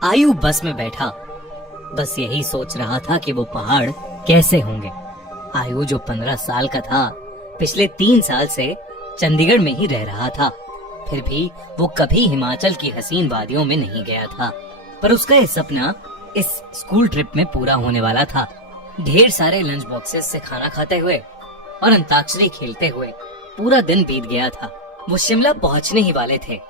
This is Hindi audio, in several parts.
आयु बस में बैठा बस यही सोच रहा था कि वो पहाड़ कैसे होंगे। आयु जो 15 साल का था, पिछले 3 साल से चंडीगढ़ में ही रह रहा था। फिर भी वो कभी हिमाचल की हसीन वादियों में नहीं गया था। पर उसका ये सपना इस स्कूल ट्रिप में पूरा होने वाला था। ढेर सारे लंच बॉक्सेस से खाना खाते हुए और अंताक्षरी खेलते हुए पूरा दिन बीत गया था। वो शिमला पहुंचने ही वाले थे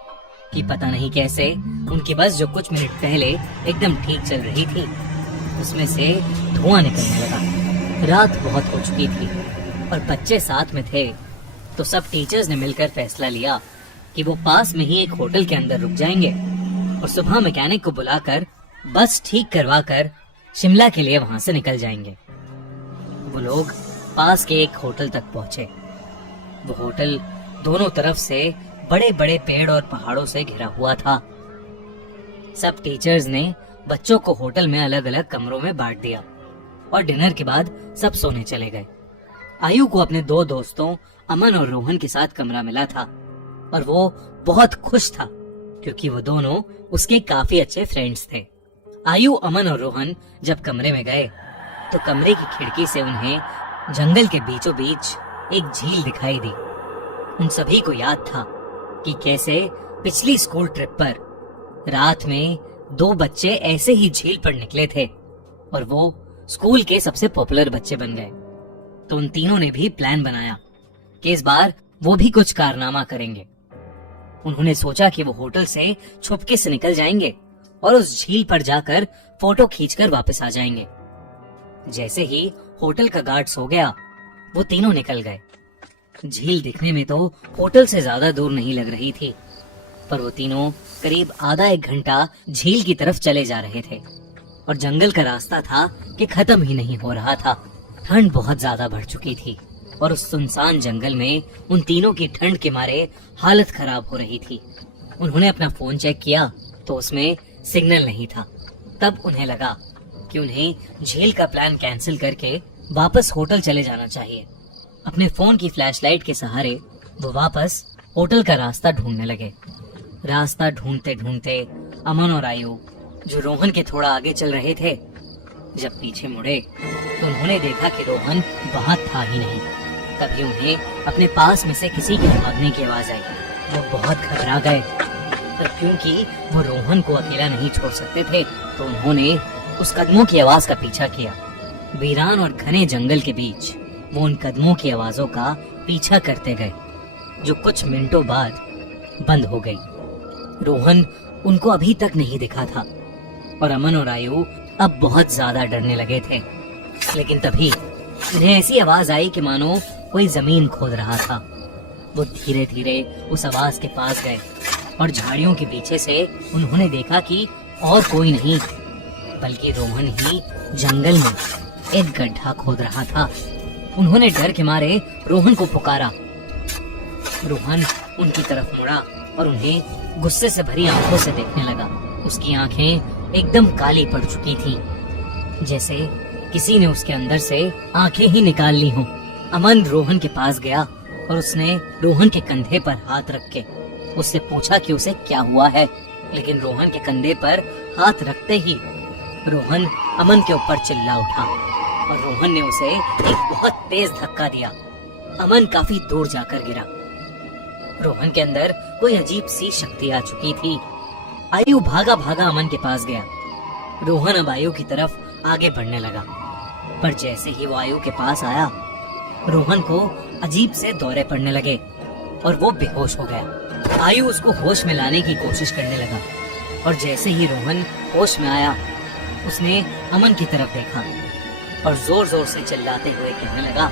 कि पता नहीं कैसे उनकी बस जो कुछ मिनट पहले एकदम ठीक चल रही थी, उसमें से धुआं निकलने लगा। रात बहुत हो चुकी थी और बच्चे साथ में थे, तो सब टीचर्स ने मिलकर फैसला लिया कि वो पास में ही एक होटल के अंदर रुक जाएंगे और सुबह मैकेनिक को बुलाकर बस ठीक करवा कर शिमला के लिए वहां से निकल जाएंगे। वो लोग पास के एक होटल तक पहुंचे। वो होटल दोनों तरफ से बड़े बड़े पेड़ और पहाड़ों से घिरा हुआ था। सब टीचर्स ने बच्चों को होटल में अलग अलग कमरों में बांट दिया और डिनर के बाद सब सोने चले गए। आयु को अपने 2 दोस्तों अमन और रोहन के साथ कमरा मिला था और वो बहुत खुश था क्योंकि वो दोनों उसके काफी अच्छे फ्रेंड्स थे। आयु, अमन और रोहन जब कमरे में गए तो कमरे की खिड़की से उन्हें जंगल के बीचों बीच एक झील दिखाई दी। उन सभी को याद था कि कैसे पिछली स्कूल ट्रिप पर रात में 2 बच्चे ऐसे ही झील पर निकले थे और वो स्कूल के सबसे पॉपुलर बच्चे बन गए। तो उन तीनों ने भी प्लान बनाया कि इस बार वो भी कुछ कारनामा करेंगे। उन्होंने सोचा कि वो होटल से छुपके से निकल जाएंगे और उस झील पर जाकर फोटो खींचकर वापस आ जाएंगे। जैसे ही होटल का गार्ड सो गया, वो तीनों निकल गए। झील दिखने में तो होटल से ज्यादा दूर नहीं लग रही थी, पर वो तीनों करीब आधा 1 घंटा झील की तरफ चले जा रहे थे और जंगल का रास्ता था कि खत्म ही नहीं हो रहा था। ठंड बहुत ज्यादा बढ़ चुकी थी और उस सुनसान जंगल में उन तीनों की ठंड के मारे हालत खराब हो रही थी। उन्होंने अपना फोन चेक किया तो उसमें सिग्नल नहीं था। तब उन्हें लगा कि उन्हें झील का प्लान कैंसिल करके वापस होटल चले जाना चाहिए। अपने फोन की फ्लैशलाइट के सहारे वो वापस होटल का रास्ता ढूंढने लगे। रास्ता ढूंढते ढूंढते अमन और आयु, जो रोहन के थोड़ा आगे चल रहे थे, जब पीछे मुड़े तो उन्होंने देखा कि रोहन वहां था ही नहीं। तभी उन्हें अपने पास में से किसी के भागने की आवाज आई। वो बहुत घबरा गए, पर क्योंकि वो रोहन को अकेला नहीं छोड़ सकते थे, तो उन्होंने उस कदमों की आवाज का पीछा किया। वीरान और घने जंगल के बीच वो उन कदमों की आवाजों का पीछा करते गए, जो कुछ मिनटों बाद बंद हो गई। रोहन उनको अभी तक नहीं दिखा था और अमन और आयु अब बहुत ज्यादा डरने लगे थे। लेकिन तभी उन्हें ऐसी आवाज आई कि मानो कोई जमीन खोद रहा था। वो धीरे धीरे उस आवाज के पास गए और झाड़ियों के पीछे से उन्होंने देखा कि और कोई नहीं बल्कि रोहन ही जंगल में एक गड्ढा खोद रहा था। उन्होंने डर के मारे रोहन को पुकारा। रोहन उनकी तरफ मुड़ा और उन्हें गुस्से से भरी आंखों से देखने लगा। उसकी आंखें एकदम काली पड़ चुकी थीं, जैसे किसी ने उसके अंदर से आंखें ही निकाल ली हों। अमन रोहन के पास गया और उसने रोहन के कंधे पर हाथ रख के उससे पूछा कि उसे क्या हुआ है। लेकिन रोहन के कंधे पर हाथ रखते ही रोहन अमन के ऊपर चिल्ला उठा और रोहन ने उसे एक बहुत तेज धक्का दिया। अमन काफी दूर जाकर गिरा। रोहन के अंदर कोई अजीब सी शक्ति आ चुकी थी। आयु भागा भागा अमन के पास गया। रोहन अब आयु की तरफ आगे बढ़ने लगा, पर जैसे ही वो आयु के पास आया, रोहन को अजीब से दौरे पड़ने लगे और वो बेहोश हो गया। आयु उसको होश में लाने की कोशिश करने लगा और जैसे ही रोहन होश में आया, उसने अमन की तरफ देखा और जोर जोर से चिल्लाते हुए कहने लगा,